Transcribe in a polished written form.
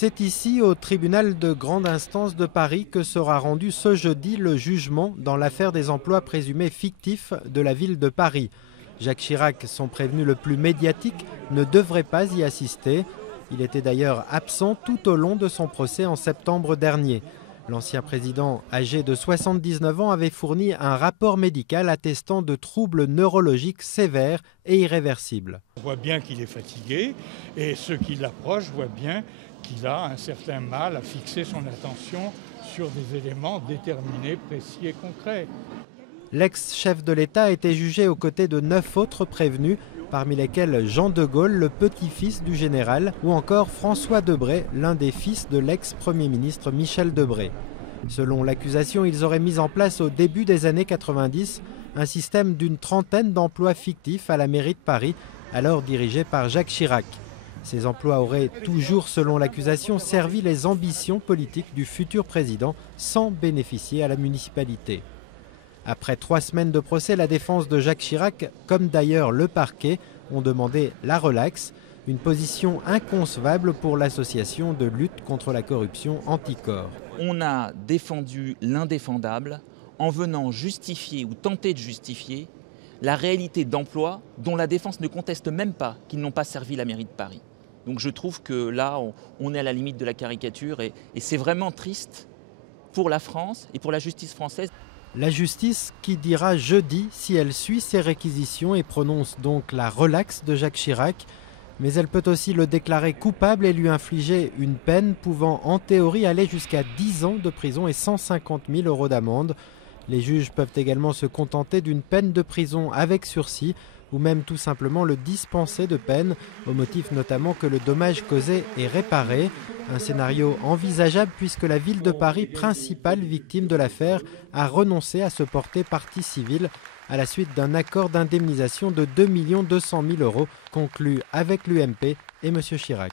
C'est ici, au tribunal de grande instance de Paris, que sera rendu ce jeudi le jugement dans l'affaire des emplois présumés fictifs de la ville de Paris. Jacques Chirac, son prévenu le plus médiatique, ne devrait pas y assister. Il était d'ailleurs absent tout au long de son procès en septembre dernier. L'ancien président, âgé de 79 ans, avait fourni un rapport médical attestant de troubles neurologiques sévères et irréversibles. On voit bien qu'il est fatigué et ceux qui l'approchent voient bien qu'il a un certain mal à fixer son attention sur des éléments déterminés, précis et concrets. L'ex-chef de l'État a été jugé aux côtés de 9 autres prévenus, parmi lesquels Jean de Gaulle, le petit-fils du général, ou encore François Debré, l'un des fils de l'ex-premier ministre Michel Debré. Selon l'accusation, ils auraient mis en place au début des années 90 un système d'une trentaine d'emplois fictifs à la mairie de Paris, alors dirigée par Jacques Chirac. Ces emplois auraient toujours, selon l'accusation, servi les ambitions politiques du futur président sans bénéficier à la municipalité. Après 3 semaines de procès, la défense de Jacques Chirac, comme d'ailleurs le parquet, ont demandé la relaxe, une position inconcevable pour l'association de lutte contre la corruption Anticor. On a défendu l'indéfendable en venant justifier ou tenter de justifier la réalité d'emplois dont la défense ne conteste même pas qu'ils n'ont pas servi la mairie de Paris. Donc je trouve que là, on est à la limite de la caricature et c'est vraiment triste pour la France et pour la justice française. La justice qui dira jeudi si elle suit ses réquisitions et prononce donc la relaxe de Jacques Chirac, mais elle peut aussi le déclarer coupable et lui infliger une peine pouvant en théorie aller jusqu'à 10 ans de prison et 150 000 € d'amende. Les juges peuvent également se contenter d'une peine de prison avec sursis ou même tout simplement le dispenser de peine, au motif notamment que le dommage causé est réparé. Un scénario envisageable puisque la ville de Paris, principale victime de l'affaire, a renoncé à se porter partie civile à la suite d'un accord d'indemnisation de 2 200 000 € conclu avec l'UMP et M. Chirac.